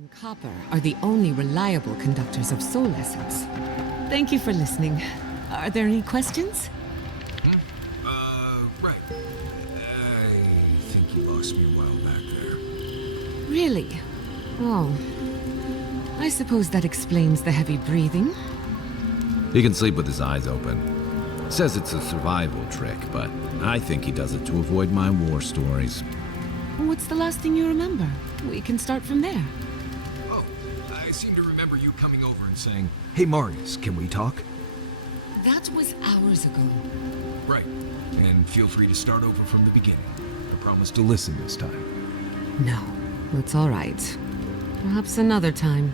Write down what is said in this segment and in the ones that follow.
and copper are the only reliable conductors of soul essence. Thank you for listening. Are there any questions? Right. I think you lost me a while back there. Really? Oh. I suppose that explains the heavy breathing. He can sleep with his eyes open. Says it's a survival trick, but I think he does it to avoid my war stories. What's the last thing you remember? We can start from there. Oh, I seem to remember you coming over and saying, "Hey Marius, can we talk?" That was hours ago. Right. And feel free to start over from the beginning. I promise to listen this time. No, that's all right. Perhaps another time.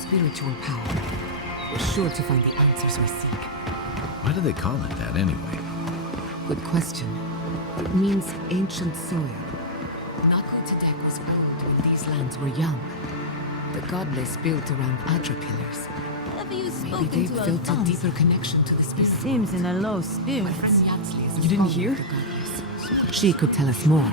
Spiritual power. We're sure to find the answers we seek. Why do they call it that anyway? Good question. It means ancient soil. Nakotadek was old when these lands were young. The godless built around Adra pillars. Have you Maybe spoken they've to built a Alphonse? deeper connection to the He spirit. seems in a low My spirits. friend Yansley is a You didn't follower hear? of the goddess. She could tell us more.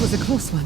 Was a close one.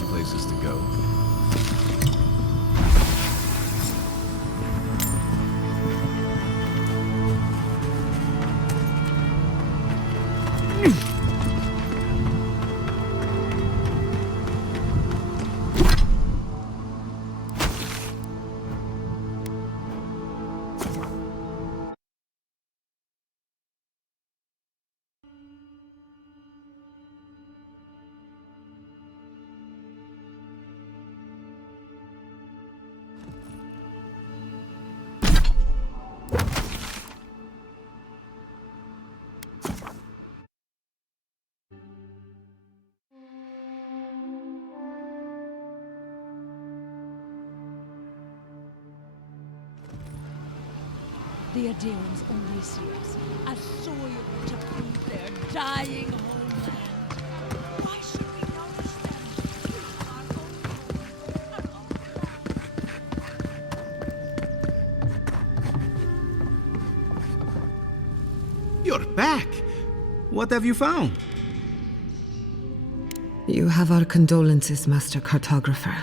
worse places to go. The Adirans only see us as soil to prove their dying homeland. Why should we notice them? We are You're back! What have you found? You have our condolences, Master Cartographer.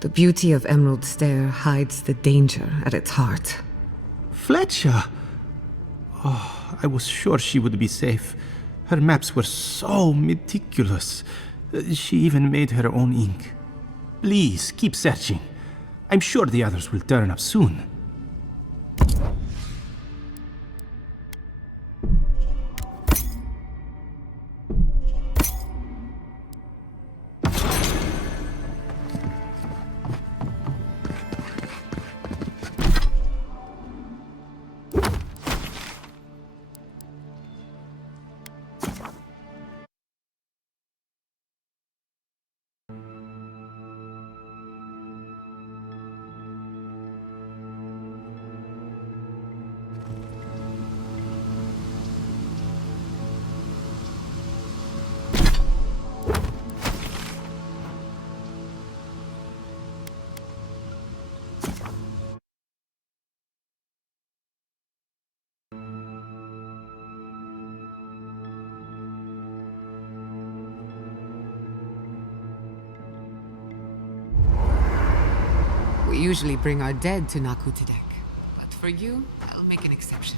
The beauty of Emerald Stair hides the danger at its heart. Fletcher! Oh, I was sure she would be safe. Her maps were so meticulous. She even made her own ink. Please, keep searching. I'm sure the others will turn up soon. We usually bring our dead to Nakutadek, but for you, I'll make an exception.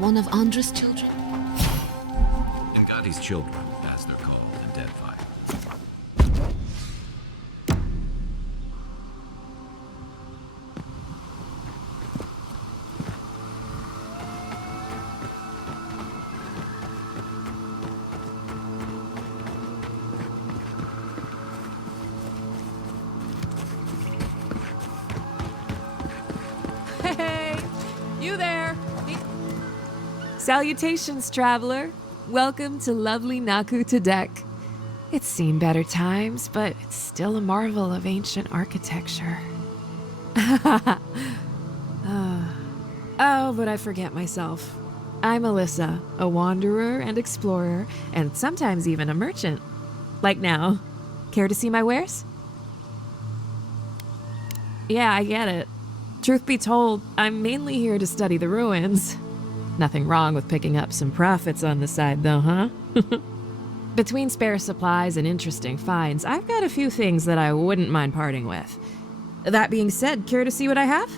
One of Andra's children? Ngati's children, as they're called in Deadfire. Hey, you there? Salutations, traveler. Welcome to lovely Nakutadek. It's seen better times, but it's still a marvel of ancient architecture. Oh, but I forget myself. I'm Alyssa, a wanderer and explorer, and sometimes even a merchant. Like now. Care to see my wares? Yeah, I get it. Truth be told, I'm mainly here to study the ruins. Nothing wrong with picking up some profits on the side, though, huh? Between spare supplies and interesting finds, I've got a few things that I wouldn't mind parting with. That being said, care to see what I have?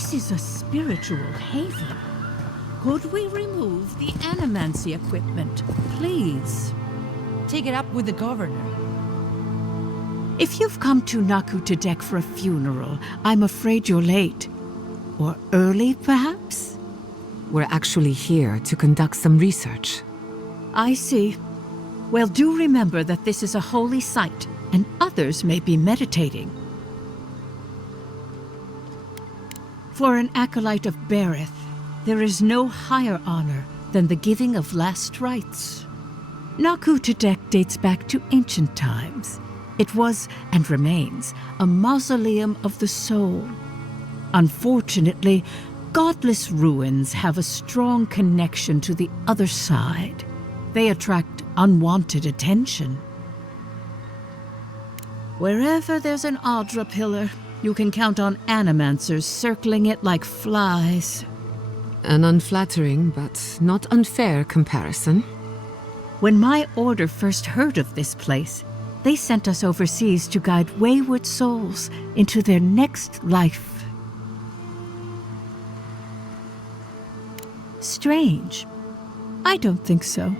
This is a spiritual haven. Could we remove the animancy equipment, please? Take it up with the governor. If you've come to Naku Tedek for a funeral, I'm afraid you're late. Or early, perhaps? We're actually here to conduct some research. I see. Well, do remember that this is a holy site, and others may be meditating. For an acolyte of Berith, there is no higher honor than the giving of last rites. Naku Tedek dates back to ancient times. It was, and remains, a mausoleum of the soul. Unfortunately, godless ruins have a strong connection to the other side. They attract unwanted attention. Wherever there's an Adra pillar, you can count on animancers circling it like flies. An unflattering but not unfair comparison. When my order first heard of this place, they sent us overseas to guide wayward souls into their next life. Strange. I don't think so.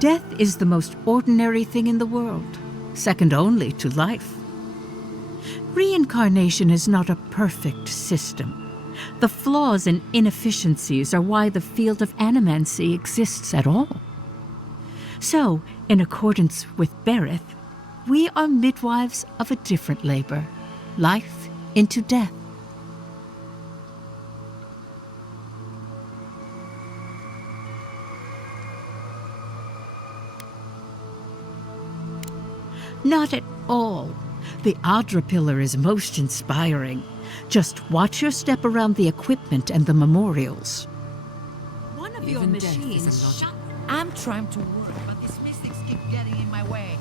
Death is the most ordinary thing in the world, second only to life. Reincarnation is not a perfect system. The flaws and inefficiencies are why the field of animancy exists at all. So, in accordance with Berith, we are midwives of a different labor, life into death. Not at all. The Adra pillar is most inspiring. Just watch your step around the equipment and the memorials. One of your Even death is machines. enough. I'm trying to work, but these mystics keep getting in my way.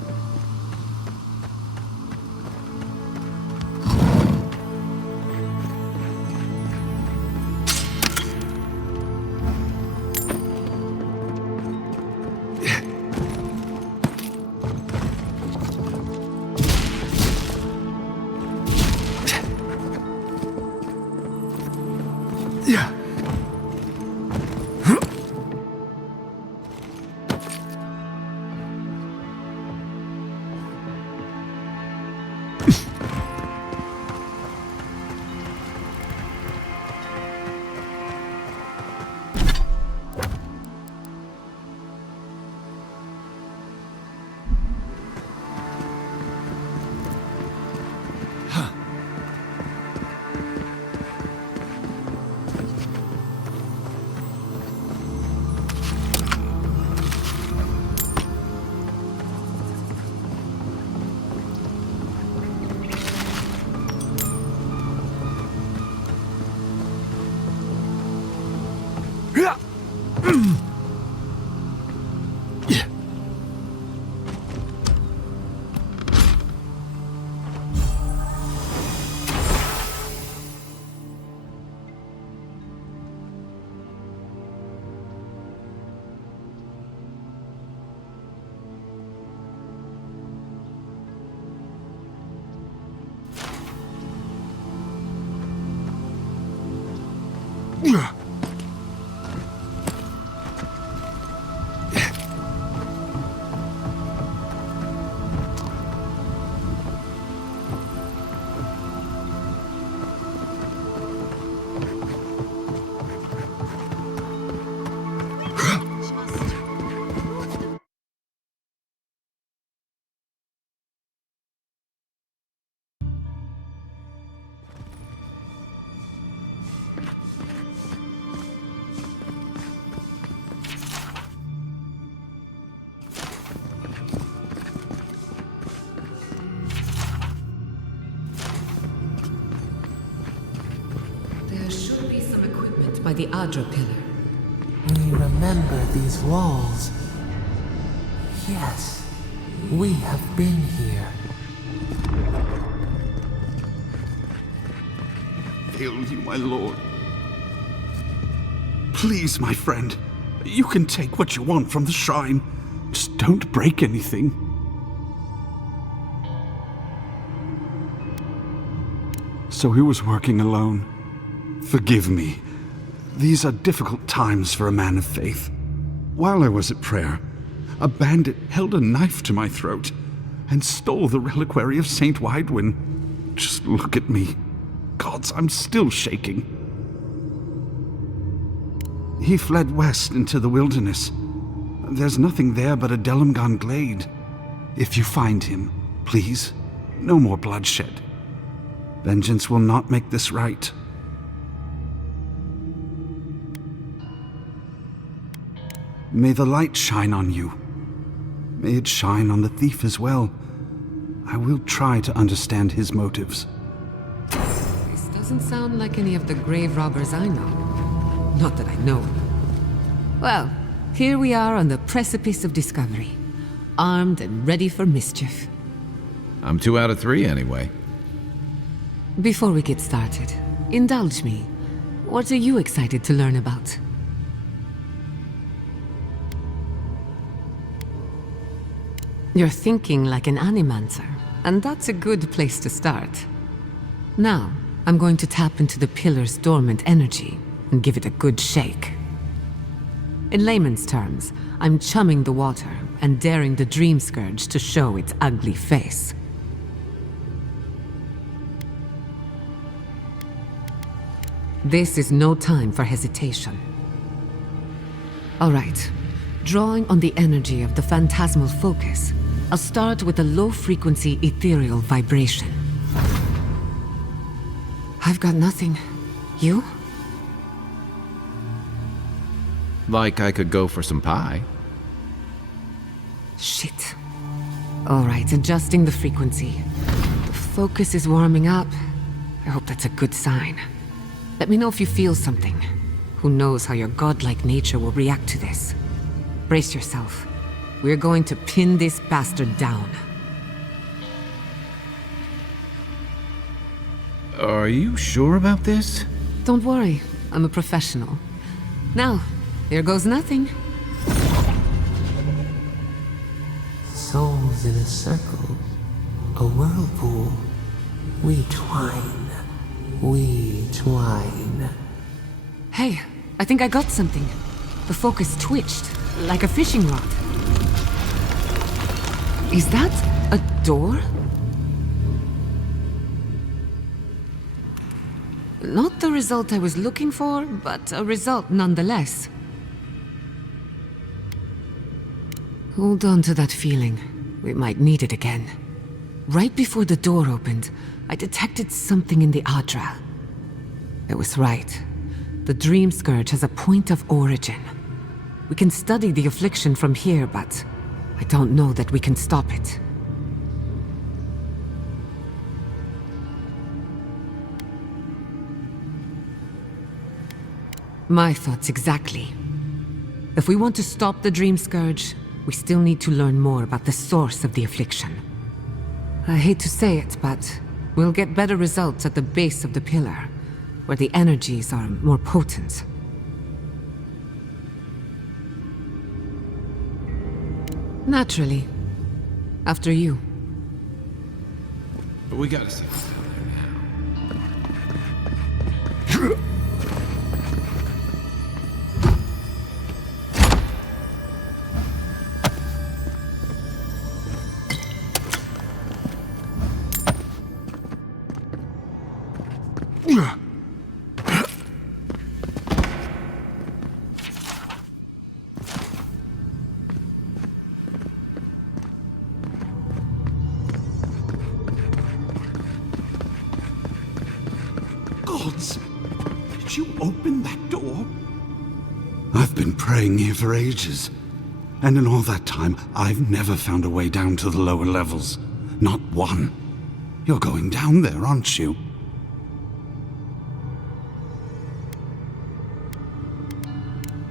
By the Adra pillar. We remember these walls. Yes, we have been here. Hail you, my lord. Please, my friend, you can take what you want from the shrine. Just don't break anything. So he was working alone. Forgive me. These are difficult times for a man of faith. While I was at prayer, a bandit held a knife to my throat and stole the reliquary of Saint Widwin. Just look at me. Gods, I'm still shaking. He fled west into the wilderness. There's nothing there but a Delimgan glade. If you find him, please, no more bloodshed. Vengeance will not make this right. May the light shine on you. May it shine on the thief as well. I will try to understand his motives. This doesn't sound like any of the grave robbers I know. Not that I know. Well, here we are on the precipice of discovery. Armed and ready for mischief. I'm 2 out of 3 anyway. Before we get started, indulge me. What are you excited to learn about? You're thinking like an animancer, and that's a good place to start. Now, I'm going to tap into the pillar's dormant energy and give it a good shake. In layman's terms, I'm chumming the water and daring the Dream Scourge to show its ugly face. This is no time for hesitation. All right, drawing on the energy of the phantasmal focus, I'll start with a low-frequency ethereal vibration. I've got nothing. You? Like I could go for some pie. Shit. All right, adjusting the frequency. The focus is warming up. I hope that's a good sign. Let me know if you feel something. Who knows how your godlike nature will react to this. Brace yourself. We're going to pin this bastard down. Are you sure about this? Don't worry, I'm a professional. Now, here goes nothing. Souls in a circle, a whirlpool. We twine, we twine. Hey, I think I got something. The focus twitched, like a fishing rod. Is that a door? Not the result I was looking for, but a result nonetheless. Hold on to that feeling. We might need it again. Right before the door opened, I detected something in the Adra. It was right. The Dream Scourge has a point of origin. We can study the affliction from here, but I don't know that we can stop it. My thoughts exactly. If we want to stop the Dream Scourge, we still need to learn more about the source of the affliction. I hate to say it, but we'll get better results at the base of the pillar, where the energies are more potent. Naturally. After you. But we gotta see. Gods! Did you open that door? I've been praying here for ages. And in all that time, I've never found a way down to the lower levels. Not one. You're going down there, aren't you?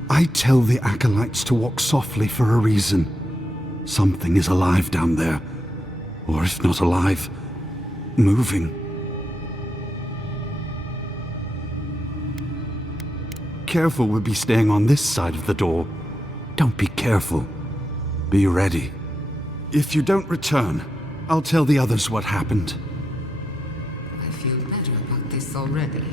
I tell the acolytes to walk softly for a reason. Something is alive down there. Or if not alive, moving. Careful we'll be staying on this side of the door. Don't be careful. Be ready. If you don't return, I'll tell the others what happened. I feel better about this already.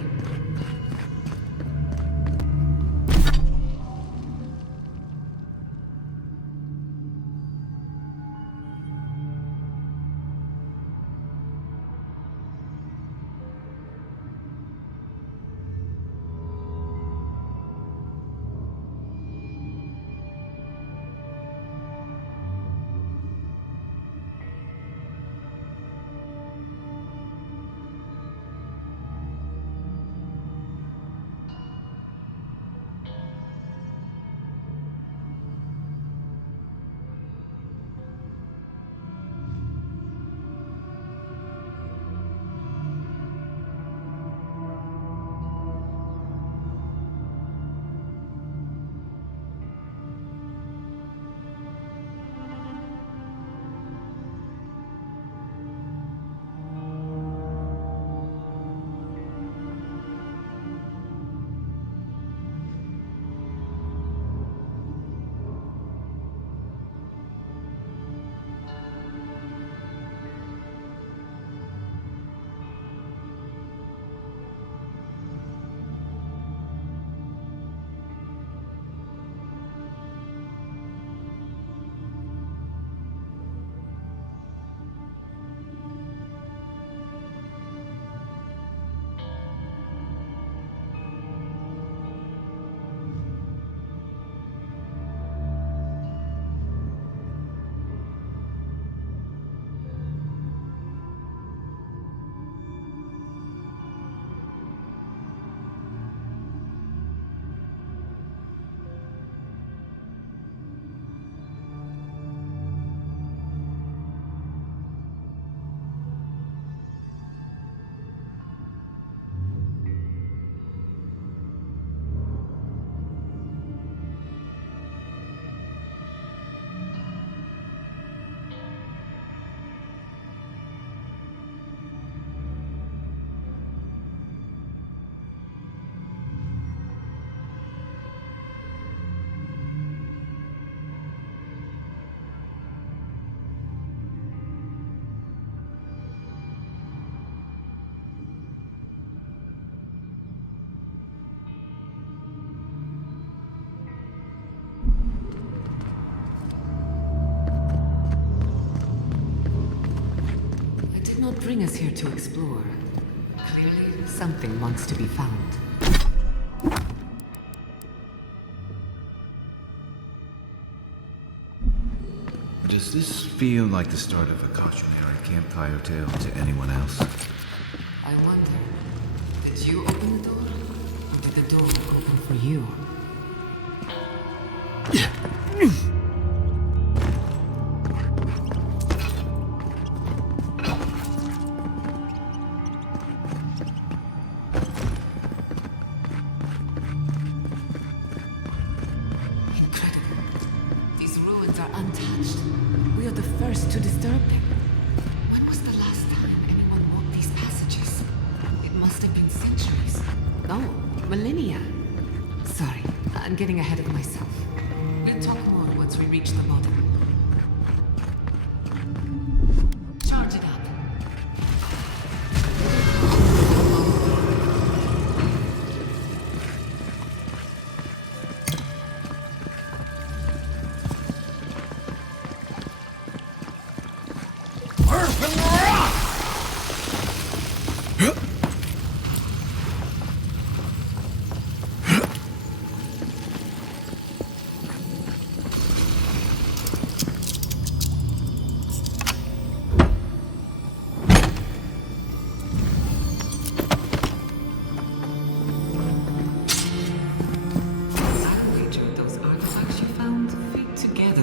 bring us here to explore. Clearly, something wants to be found. Does this feel like the start of a cautionary campfire tale to anyone else? I wonder, did you open the door? Or did the door open for you? These ruins are untouched. We are the first to disturb them. When was the last time anyone walked these passages? It must have been centuries. No, millennia. Sorry, I'm getting ahead of myself. We'll talk more once we reach the bottom. Charge it up.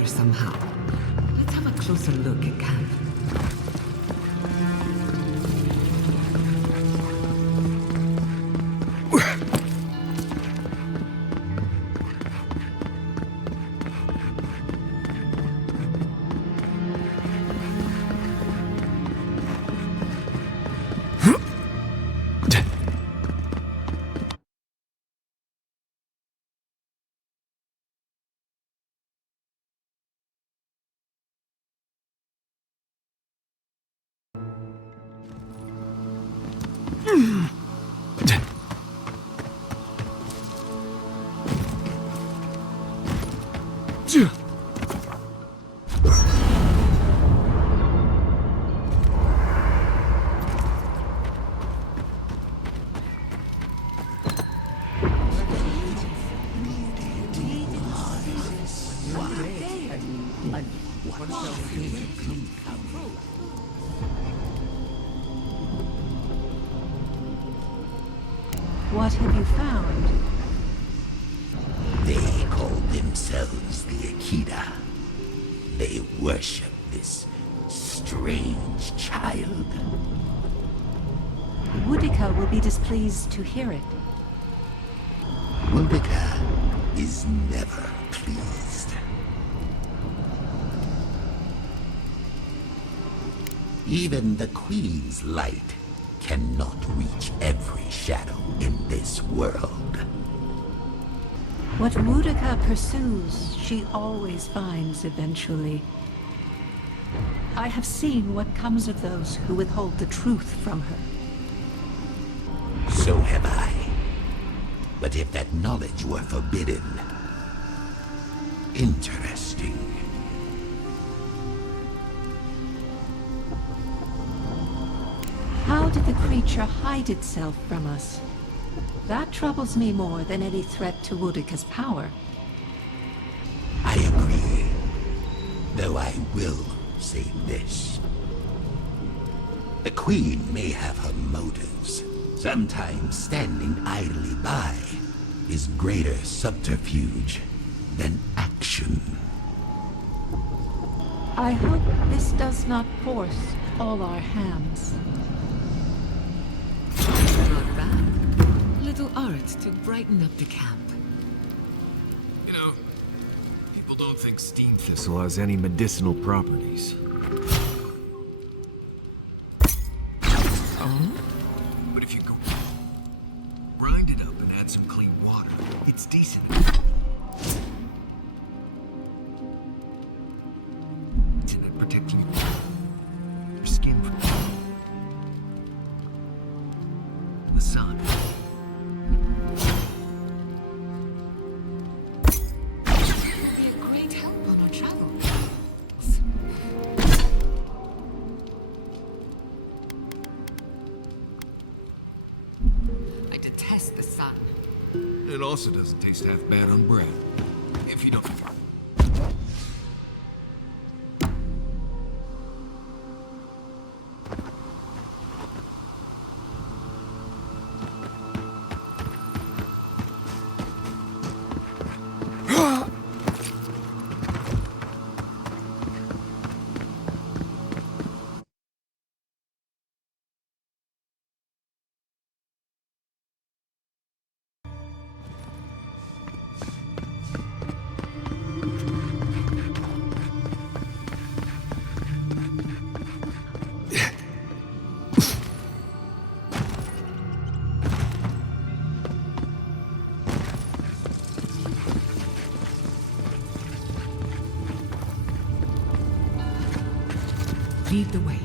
Somehow. Let's have a closer look at camp. What have you found? They call themselves the Akita. They worship this strange child. Woodica will be displeased to hear it. Woodica is never pleased. Even the Queen's light cannot reach every shadow in this world. What Woodica pursues, she always finds eventually. I have seen what comes of those who withhold the truth from her. So have I. But if that knowledge were forbidden... Interesting. How did the creature hide itself from us? That troubles me more than any threat to Woodica's power. I agree. Though I will say this. The Queen may have her motives. Sometimes standing idly by is greater subterfuge than action. I hope this does not force all our hands. Not bad. Little art to brighten up the camp. You know, people don't think steam thistle has any medicinal properties. But if you go grind it up and add some clean water, it's decent. It's protecting your skin from the sun. Be a great help on our travels. it also doesn't taste half bad on bread. If you don't... Lead the way.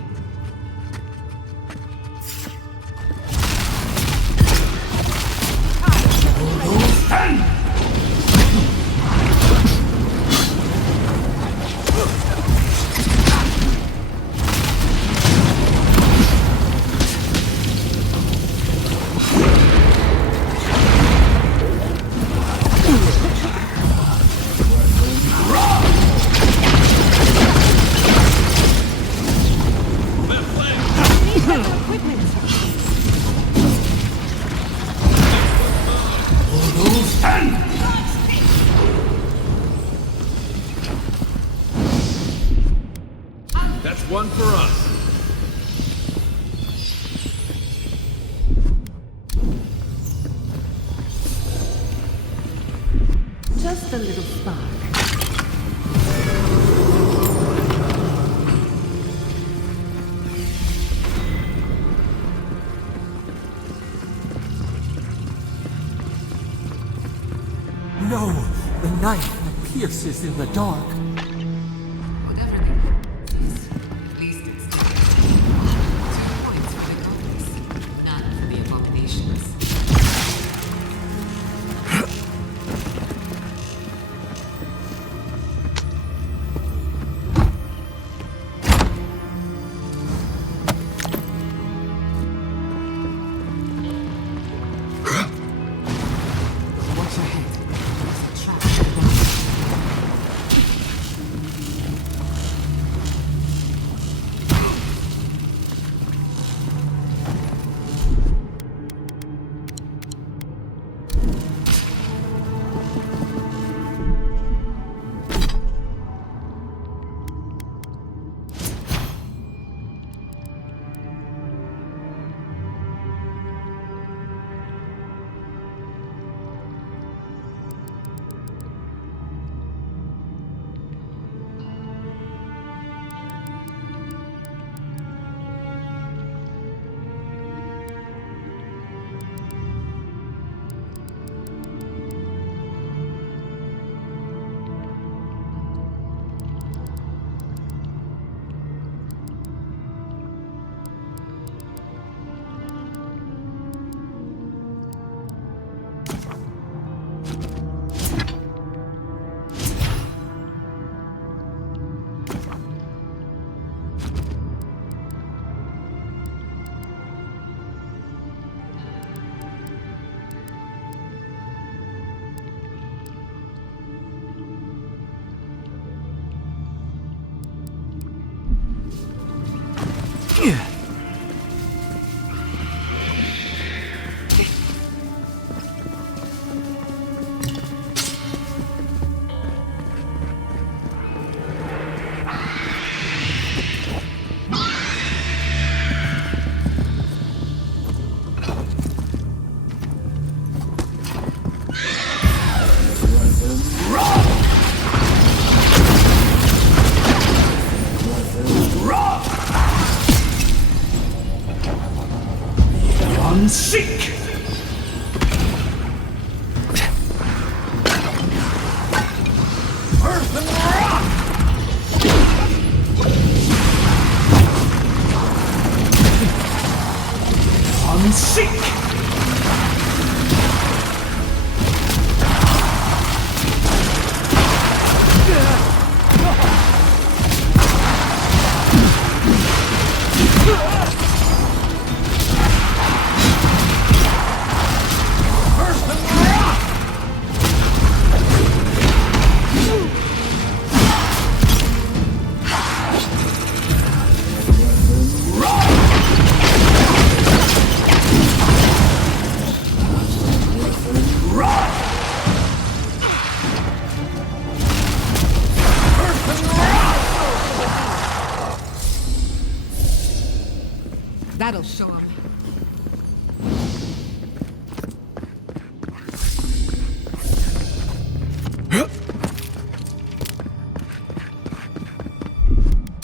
That's one for us. Just a little spark. No! The knife that pierces in the dark. Whatever the is, at least it's 2 points for the goddess, not for the abominations. Watch your head. There's a trap. Sick! Earth and rock! I'm sick! That'll show him.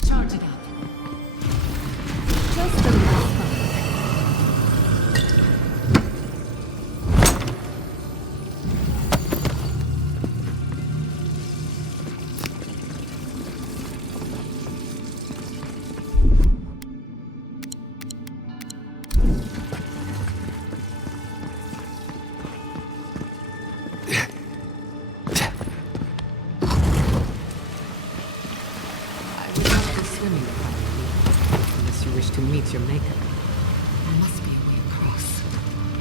Charge it up. Just a little spark. To meet your maker. There must be a way across.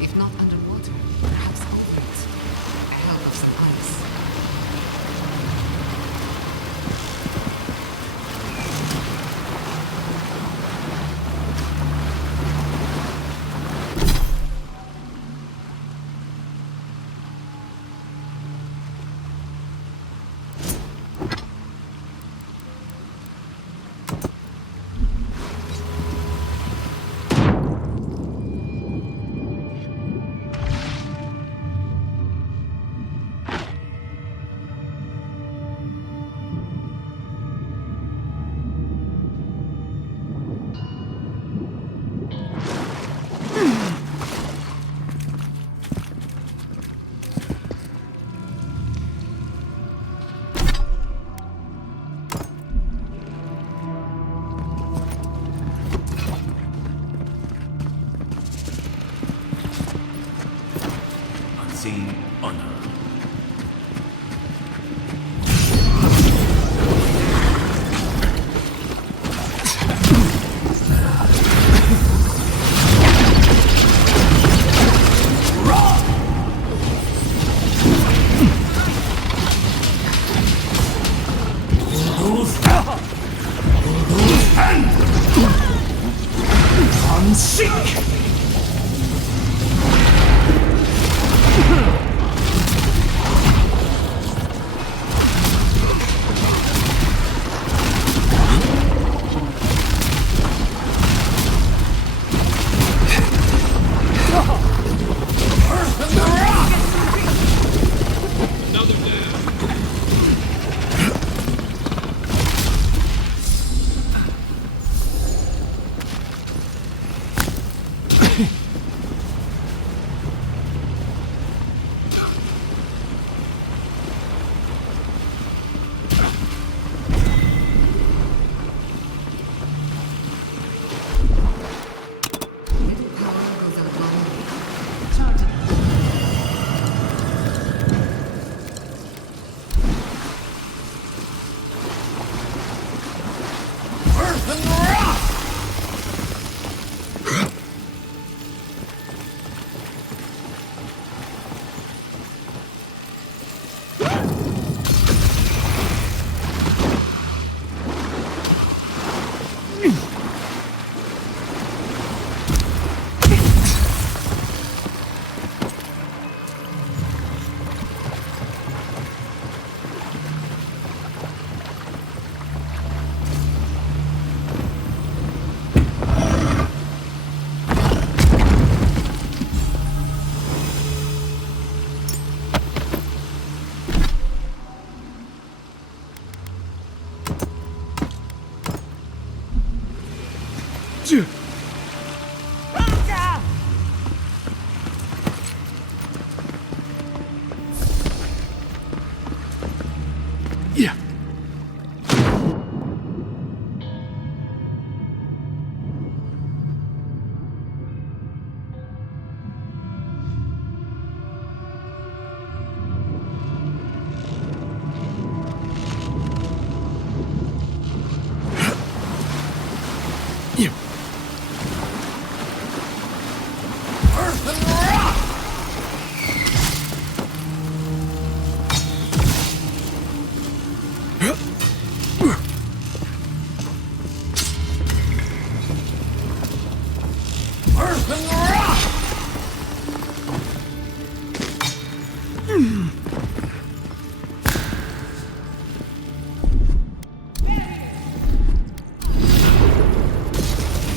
If not underwater, perhaps over it. I have some ice. Unseen honor.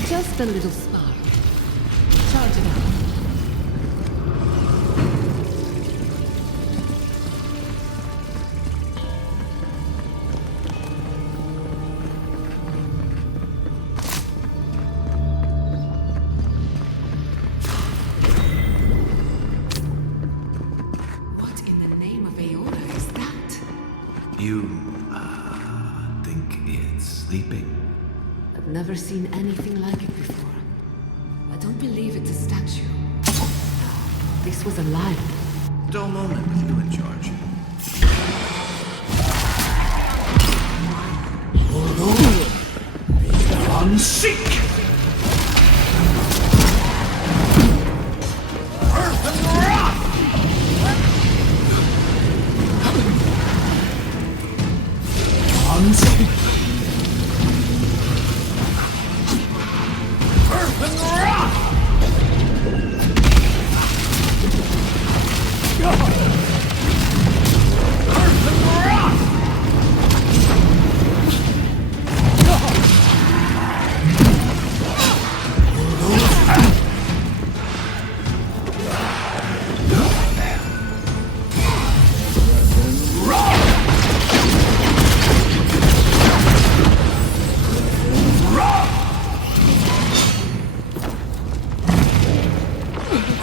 Just a little spark. it's sleeping. I've never seen anything like it before. I don't believe it's a statue. This was alive. Dull moment with you in charge. Unseek! Earth and rock! Unseek! Earth and rock! Earth and rock!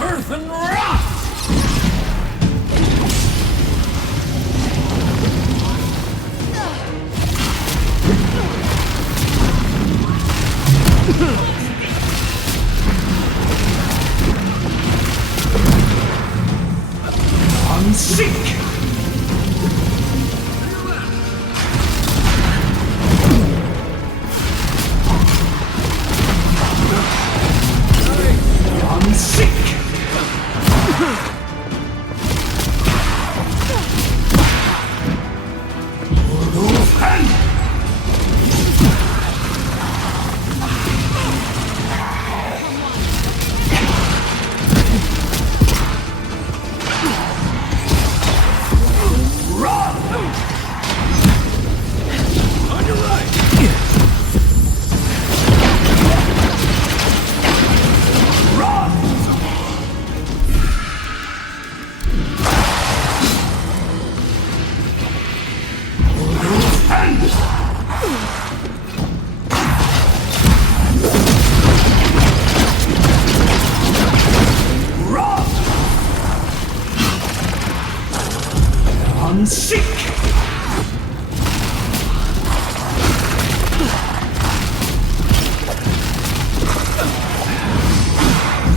Earth and rock! Unseek! Unseek! On your right! Unseek!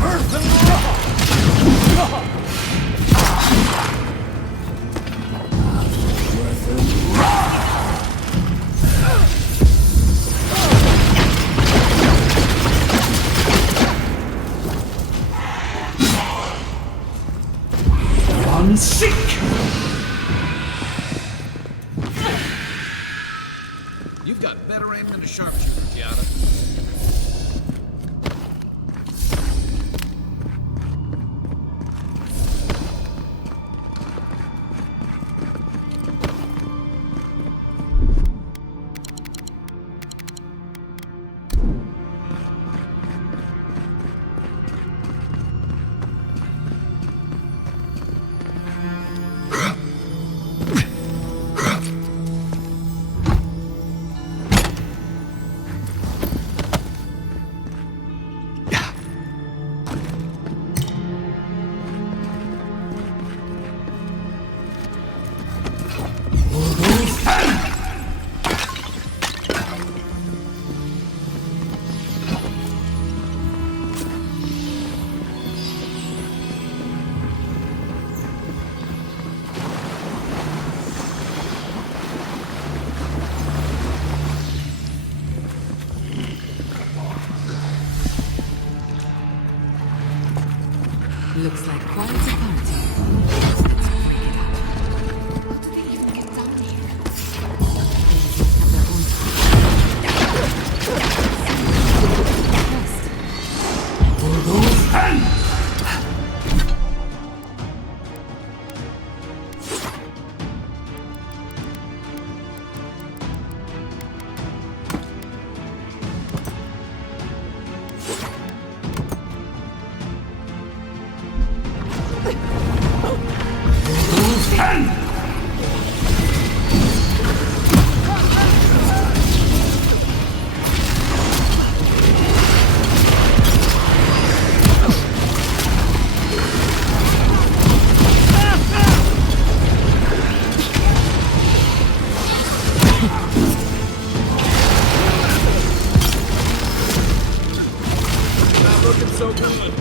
Earth and Unseek! You've got better aim than a sharpshooter, Kiara. Looks like quite a party. Let's break it up. How do they even get down here? They must have their own so good.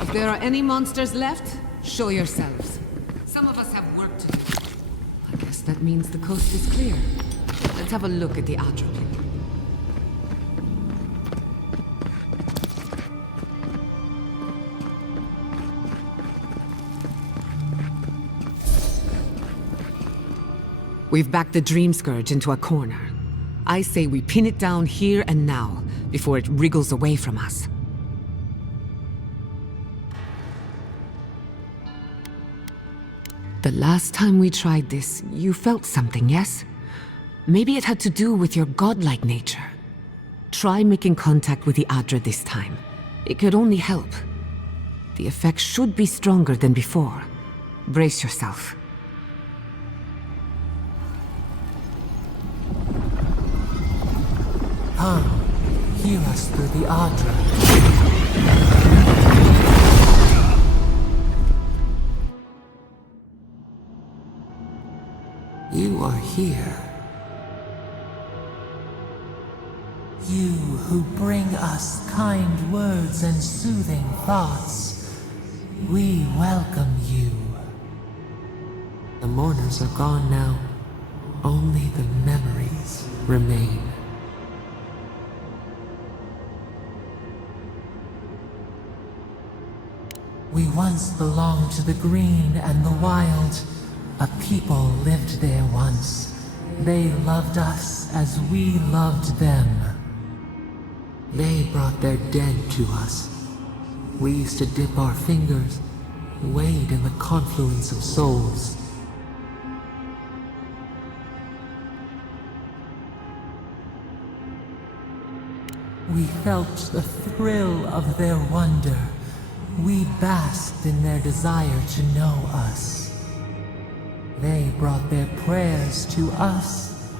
If there are any monsters left, show yourselves. Some of us have work to do. I guess that means the coast is clear. Let's have a look at the Adra. We've backed the Dream Scourge into a corner. I say we pin it down here and now, before it wriggles away from us. The last time we tried this, you felt something, yes? Maybe it had to do with your godlike nature. Try making contact with the Adra this time. It could only help. The effect should be stronger than before. Brace yourself. Come, hear us through the Adra. You are here. You who bring us kind words and soothing thoughts. We welcome you. The mourners are gone now. Only the memories remain. We once belonged to the green and the wild. A people lived there once. They loved us as we loved them. They brought their dead to us. We used to dip our fingers, wade in the confluence of souls. We felt the thrill of their wonder. We basked in their desire to know us. They brought their prayers to us.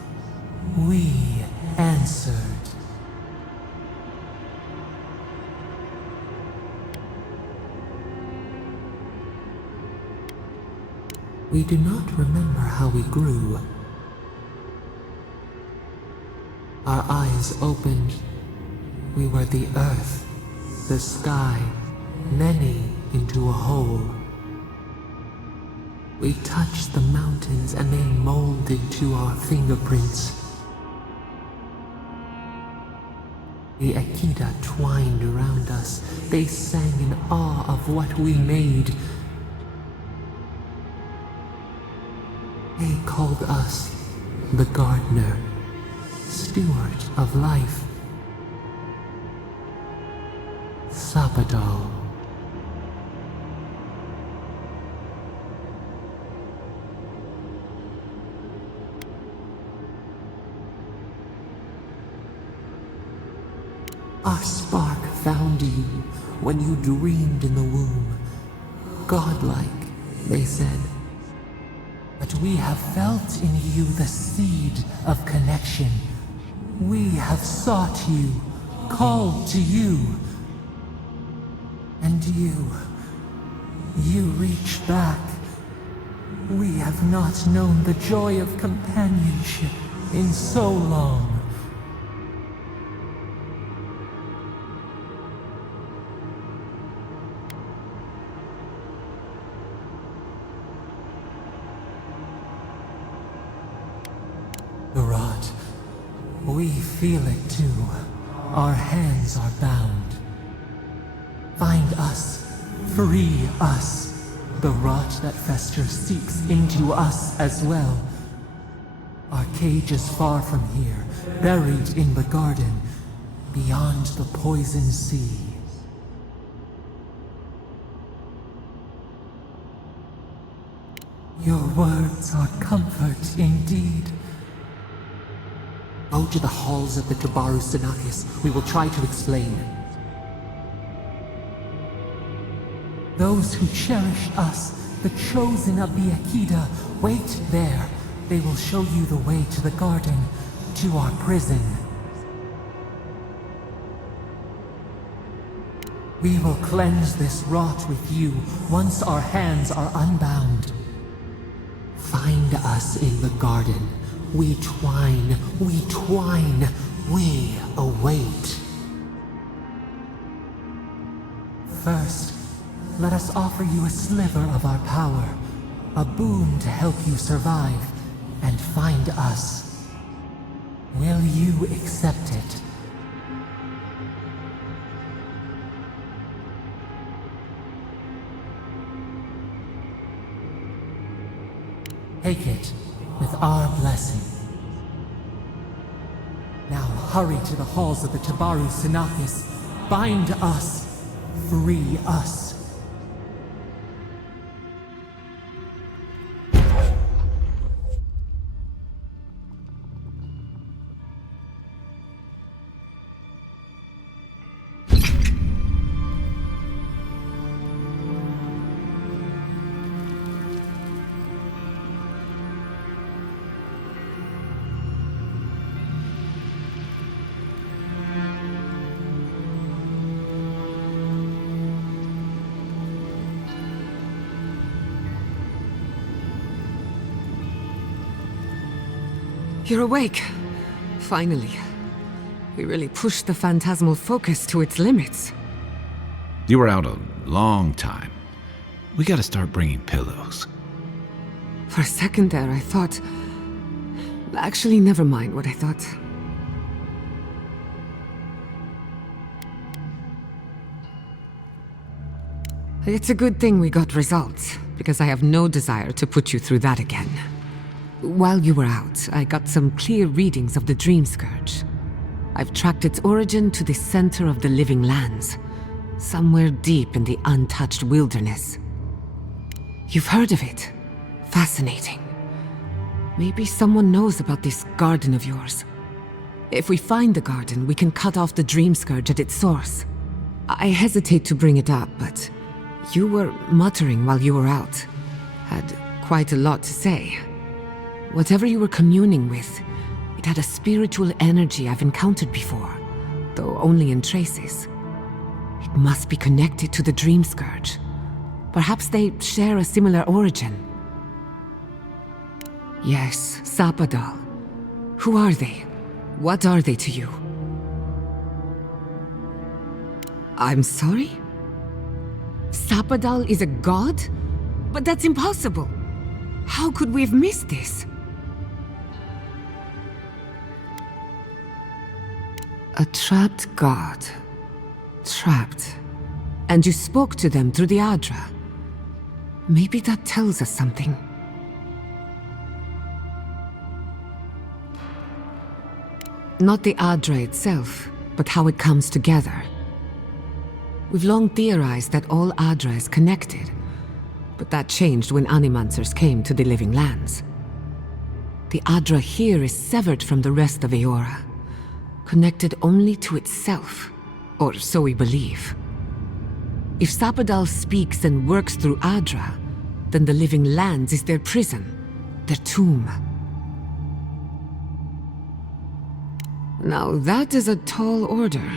We answered. We do not remember how we grew. Our eyes opened. We were the earth, the sky, many into a whole. We touched the mountains and they molded to our fingerprints. The Akita twined around us. They sang in awe of what we made. They called us the gardener, steward of life. Sabadal. Our spark found you when you dreamed in the womb. Godlike, they said. But we have felt in you the seed of connection. We have sought you, called to you. And you reach back. We have not known the joy of companionship in so long. Rod, we feel it too. Our hands are bound. Find us. Free us. The rot that festers seeps into us as well. Our cage is far from here, buried in the garden, beyond the poison sea. Your words are comfort indeed. Go to the halls of the Tabaru Sinakis. We will try to explain. Those who cherish us, the chosen of the Akida, wait there. They will show you the way to the garden, to our prison. We will cleanse this rot with you once our hands are unbound. Find us in the garden. We twine, we await. First, let us offer you a sliver of our power, a boon to help you survive and find us. Will you accept it? Take it with our blessing. Now hurry to the halls of the Tabaru Sinakis. Bind us. Free us. You're awake. Finally. We really pushed the phantasmal focus to its limits. You were out a long time. We gotta start bringing pillows. For a second there, I thought... Actually, never mind what I thought. It's a good thing we got results, because I have no desire to put you through that again. While you were out, I got some clear readings of the Dream Scourge. I've tracked its origin to the center of the living lands, somewhere deep in the untouched wilderness. You've heard of it? Fascinating. Maybe someone knows about this garden of yours. If we find the garden, we can cut off the Dream Scourge at its source. I hesitate to bring it up, but you were muttering while you were out. Had quite a lot to say. Whatever you were communing with, it had a spiritual energy I've encountered before, though only in traces. It must be connected to the Dream Scourge. Perhaps they share a similar origin. Yes, Sapadal. Who are they? What are they to you? I'm sorry? Sapadal is a god? But that's impossible. How could we have missed this? A trapped god. Trapped. And you spoke to them through the Adra. Maybe that tells us something. Not the Adra itself, but how it comes together. We've long theorized that all Adra is connected, but that changed when Animancers came to the Living Lands. The Adra here is severed from the rest of Eora, connected only to itself, or so we believe. If Sapadal speaks and works through Adra, then the Living Lands is their prison, their tomb. Now that is a tall order.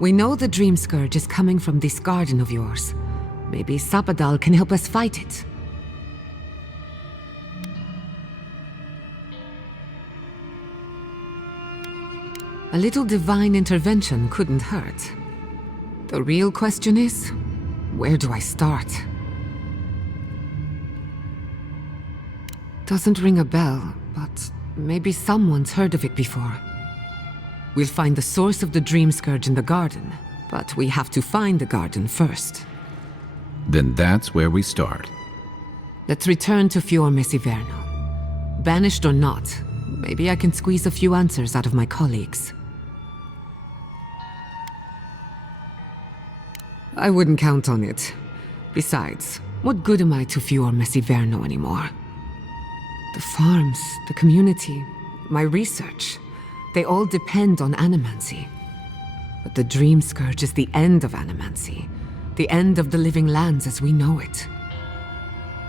We know the Dream Scourge is coming from this garden of yours. Maybe Sapadal can help us fight it. A little divine intervention couldn't hurt. The real question is, where do I start? Doesn't ring a bell, but maybe someone's heard of it before. We'll find the source of the Dream Scourge in the garden, But we have to find the garden first. Then that's where we start. Let's return to Fior Messiverno. Banished or not, maybe I can squeeze a few answers out of my colleagues. I wouldn't count on it. Besides, what good am I to Fior Messiverno anymore? The farms, the community, my research, they all depend on animancy. But the Dream Scourge is the end of animancy, the end of the living lands as we know it.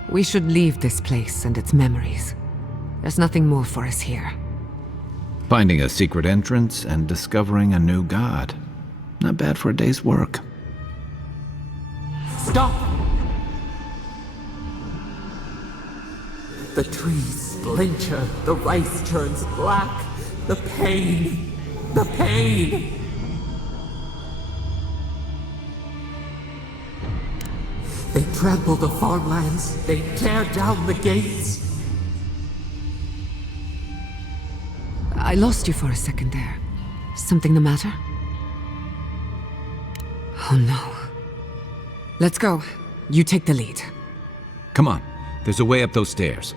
We should leave this place and its memories. There's nothing more for us here. Finding a secret entrance and discovering a new god. Not bad for a day's work. Stop! The trees splinter, the rice turns black. The pain! The pain! They trample the farmlands, they tear down the gates. I lost you for a second there. Something the matter? Oh no. Let's go. You take the lead. Come on, there's a way up those stairs.